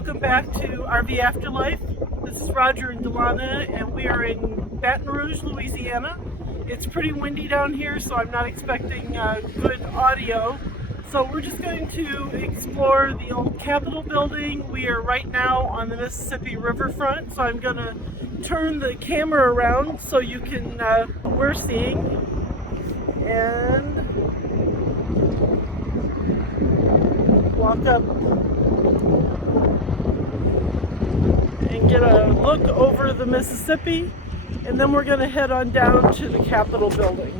welcome back to RV Afterlife. This is Roger and Delana, and we are in Baton Rouge, Louisiana. It's pretty windy down here, so I'm not expecting good audio. So we're just going to explore the old Capitol building. We are right now on the Mississippi riverfront, so I'm going to turn the camera around so you can what we're seeing. And walk up and get a look over the Mississippi, and then we're going to head on down to the Capitol building.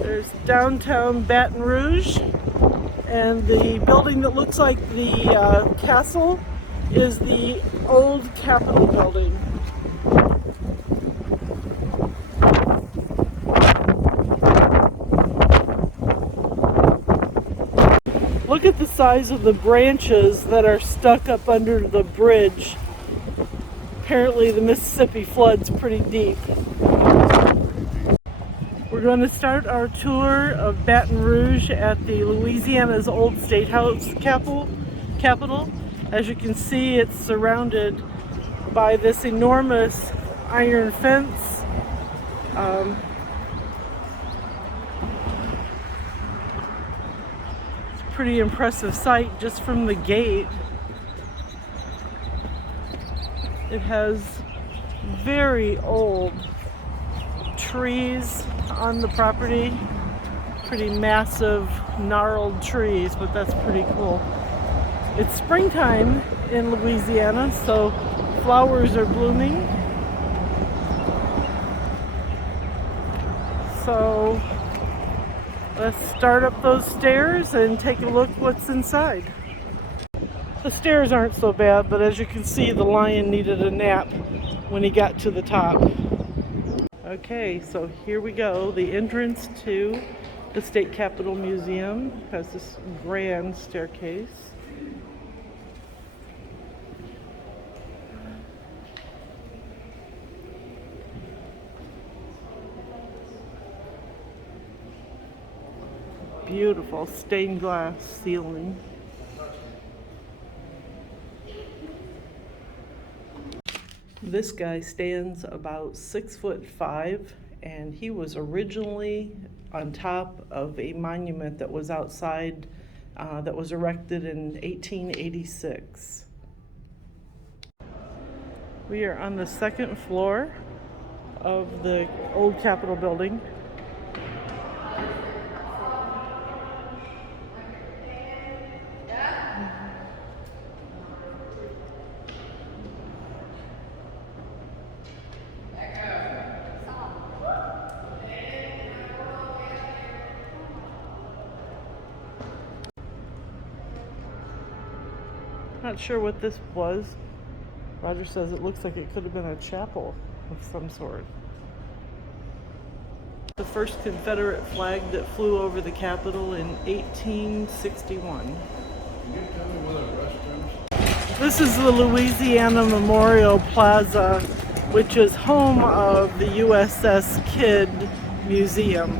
There's downtown Baton Rouge, and the building that looks like the castle is the old Capitol building. Look at the size of the branches that are stuck up under the bridge. Apparently the Mississippi floods pretty deep. We're going to start our tour of Baton Rouge at the Louisiana's old State House Capitol. As you can see, it's surrounded by this enormous iron fence. It's a pretty impressive sight just from the gate. It has very old trees on the property. Pretty massive, gnarled trees, but that's pretty cool. It's springtime in Louisiana, so flowers are blooming. So let's start up those stairs and take a look what's inside. The stairs aren't so bad, but as you can see, the lion needed a nap when he got to the top. Okay, so here we go. The entrance to the State Capitol Museum has this grand staircase. Beautiful stained glass ceiling. This guy stands about 6'5", and he was originally on top of a monument that was outside, that was erected in 1886. We are on the second floor of the old Capitol building. Not sure what this was. Roger says it looks like it could have been a chapel of some sort. The first Confederate flag that flew over the Capitol in 1861. Can you tell me where the restrooms? This is the Louisiana Memorial Plaza, which is home of the USS Kidd Museum.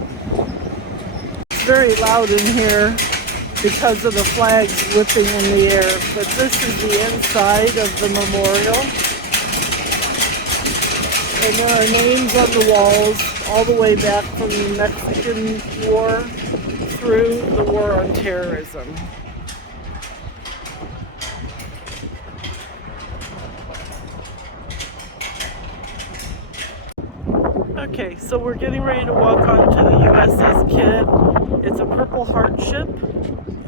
It's very loud in here because of the flags whipping in the air, but this is the inside of the memorial. And there are names on the walls all the way back from the Mexican War through the War on Terrorism. Okay, so we're getting ready to walk on to the USS Kidd. It's a Purple Heart ship,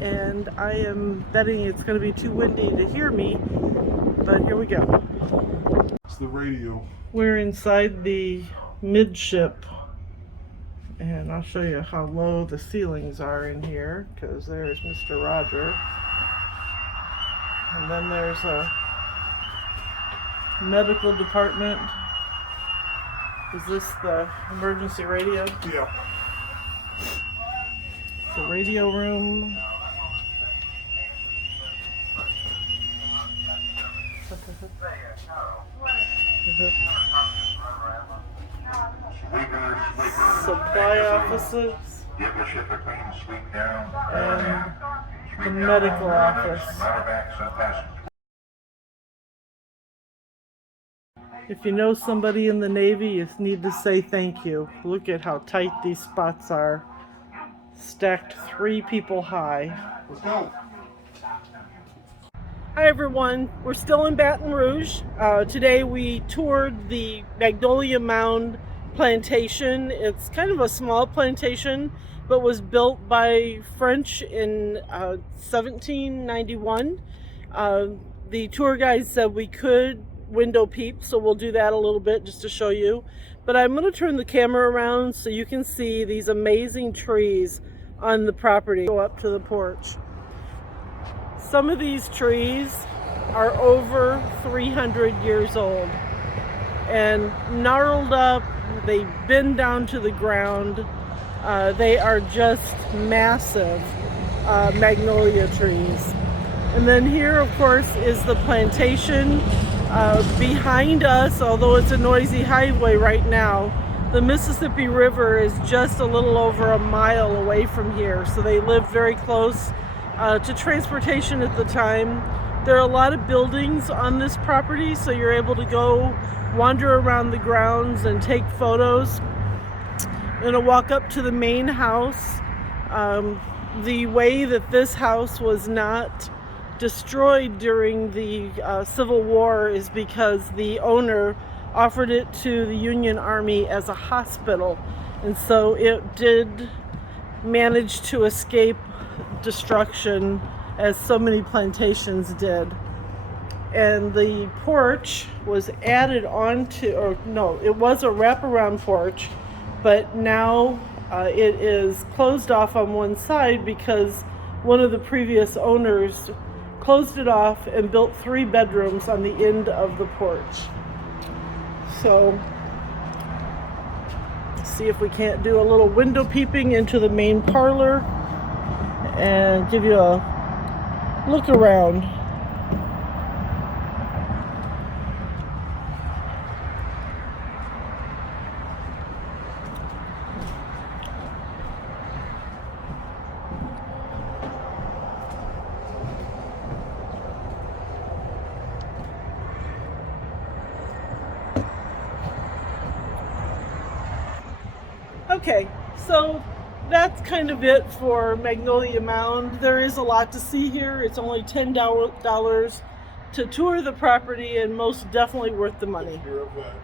and I am betting it's going to be too windy to hear me, but here we go. It's the radio. We're inside the midship, and I'll show you how low the ceilings are in here, because there's Mr. Roger, and then there's a medical department. Is this the emergency radio? Yeah. The radio room. Supply offices and the medical office. If you know somebody in the Navy, you need to say thank you. Look at how tight these spots are. Stacked 3 people high. Let's go. Hi everyone, we're still in Baton Rouge. Today we toured the Magnolia Mound Plantation. It's kind of a small plantation, but was built by French in 1791. The tour guide said we could window peep, so we'll do that a little bit just to show you. But I'm going to turn the camera around so you can see these amazing trees on the property. Go up to the porch. Some of these trees are over 300 years old and gnarled up. They bend down to the ground. They are just massive magnolia trees. And then here, of course, is the plantation. Behind us, although it's a noisy highway right now, the Mississippi River is just a little over a mile away from here. So they lived very close to transportation at the time. There are a lot of buildings on this property, so you're able to go wander around the grounds and take photos. I'm going to walk up to the main house. The way that this house was not destroyed during the Civil War is because the owner offered it to the Union Army as a hospital, and so it did manage to escape destruction, as so many plantations did. And the porch was added on to, or no, it was a wraparound porch, but now it is closed off on one side because one of the previous owners closed it off and built 3 bedrooms on the end of the porch. So let's see if we can't do a little window peeping into the main parlor and give you a look around. Okay, so that's kind of it for Magnolia Mound. There is a lot to see here. It's only $10 to tour the property, and most definitely worth the money. If you're a vet,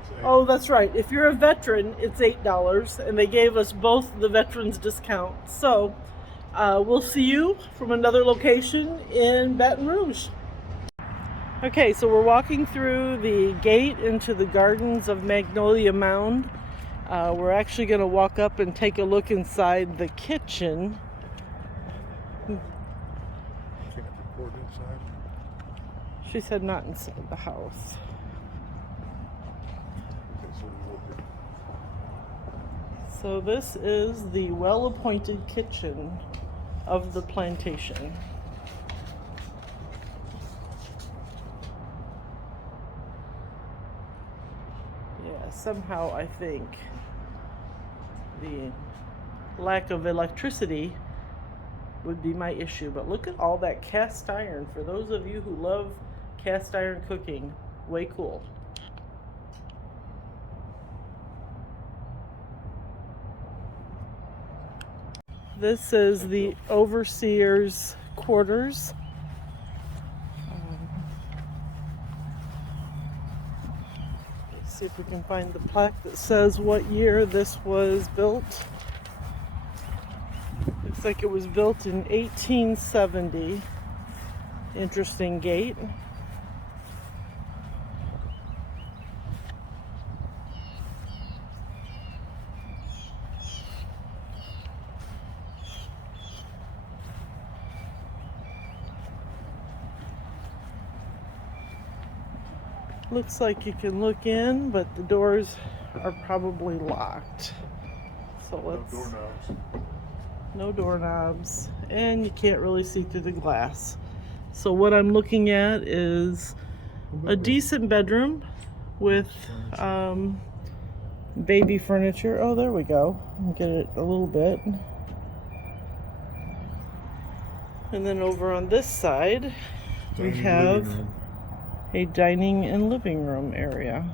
it's Oh, that's right. If you're a veteran, it's $8, and they gave us both the veterans discount. So we'll see you from another location in Baton Rouge. Okay, so we're walking through the gate into the gardens of Magnolia Mound. We're actually going to walk up and take a look inside the kitchen. Can't record inside. She said not inside the house. Okay, so we will do. So this is the well-appointed kitchen of the plantation. Yeah, somehow I think the lack of electricity would be my issue, but look at all that cast iron. For those of you who love cast iron cooking, way cool. This is the overseer's quarters. Let's see if we can find the plaque that says what year this was built. Looks like it was built in 1870. Interesting gate. Looks like you can look in, but the doors are probably locked. So let's... No doorknobs. No doorknobs, and you can't really see through the glass. So what I'm looking at is a decent bedroom with baby furniture. Oh, there we go. I'll get it a little bit. And then over on this side, we have a dining and living room area.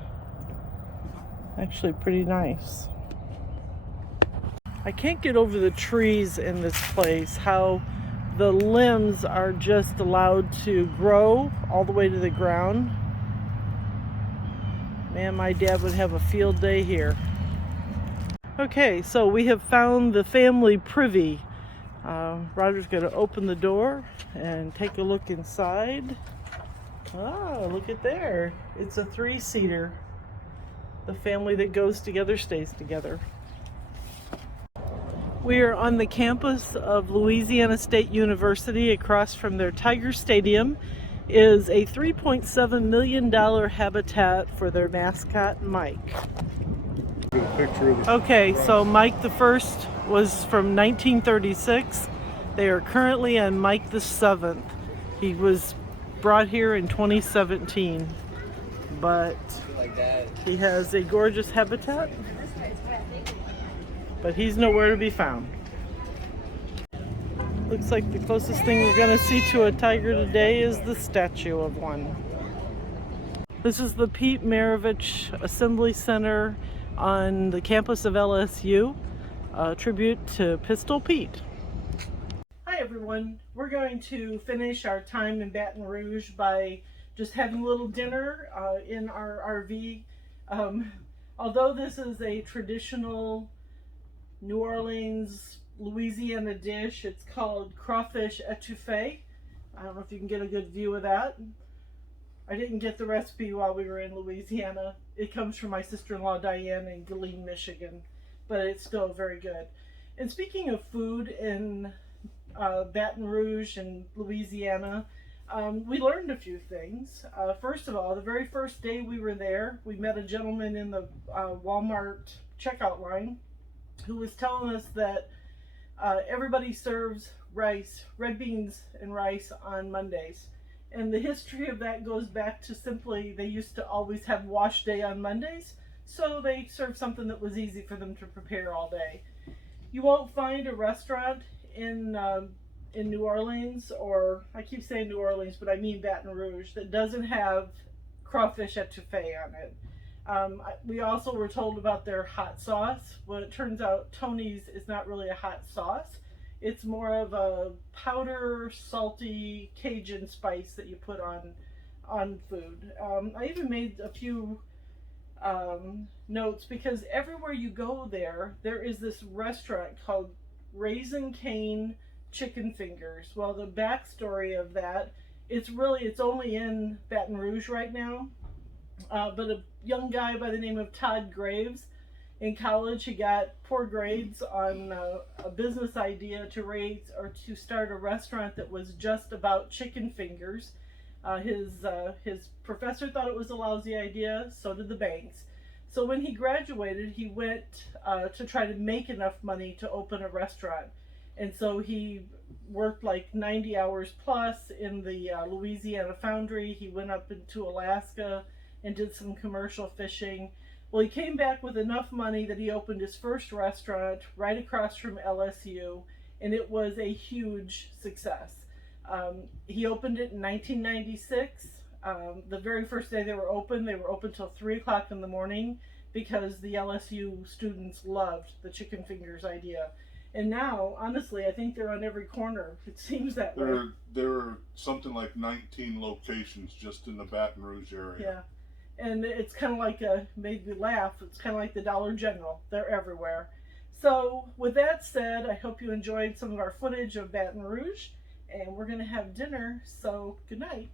Actually pretty nice. I can't get over the trees in this place, how the limbs are just allowed to grow all the way to the ground. Man, my dad would have a field day here. Okay, so we have found the family privy. Roger's going to open the door and take a look inside. Ah, look at there. It's a 3-seater. The family that goes together stays together. We are on the campus of Louisiana State University. Across from their Tiger Stadium is a $3.7 million habitat for their mascot, Mike. Get a picture of the Okay, so Mike the First was from 1936. They are currently on Mike the 7th. He was brought here in 2017, but he has a gorgeous habitat, but he's nowhere to be found. Looks like the closest thing we're going to see to a tiger today is the statue of one. This is the Pete Maravich Assembly Center on the campus of LSU, a tribute to Pistol Pete. Hi everyone, we're going to finish our time in Baton Rouge by just having a little dinner in our RV. Although this is a traditional New Orleans, Louisiana dish, it's called Crawfish Etouffee. I don't know if you can get a good view of that. I didn't get the recipe while we were in Louisiana. It comes from my sister-in-law Diane in Galeen, Michigan, but it's still very good. And speaking of food in Baton Rouge and Louisiana, we learned a few things. First of all, the very first day we were there, we met a gentleman in the Walmart checkout line who was telling us that everybody serves rice, red beans and rice on Mondays. And the history of that goes back to simply they used to always have wash day on Mondays, so they served something that was easy for them to prepare all day. You won't find a restaurant in New Orleans, or I keep saying New Orleans, but I mean Baton Rouge, that doesn't have crawfish etouffee on it. We also were told about their hot sauce. Well, it turns out Tony's is not really a hot sauce. It's more of a powder, salty Cajun spice that you put on food. I even made a few notes because everywhere you go there is this restaurant called Raisin Cane Chicken Fingers. Well, the backstory of that, it's only in Baton Rouge right now. But a young guy by the name of Todd Graves, in college, he got poor grades on a business idea to start a restaurant that was just about chicken fingers. His professor thought it was a lousy idea, so did the banks. So when he graduated, he went to try to make enough money to open a restaurant. And so he worked like 90 hours plus in the Louisiana foundry. He went up into Alaska and did some commercial fishing. Well, he came back with enough money that he opened his first restaurant right across from LSU, and it was a huge success. He opened it in 1996. The very first day they were open till 3 o'clock in the morning because the LSU students loved the chicken fingers idea. And now, honestly, I think they're on every corner. It seems that way. There are something like 19 locations just in the Baton Rouge area. Yeah. And it's kind of like made me laugh. It's kind of like the Dollar General. They're everywhere. So with that said, I hope you enjoyed some of our footage of Baton Rouge, and we're going to have dinner. So good night.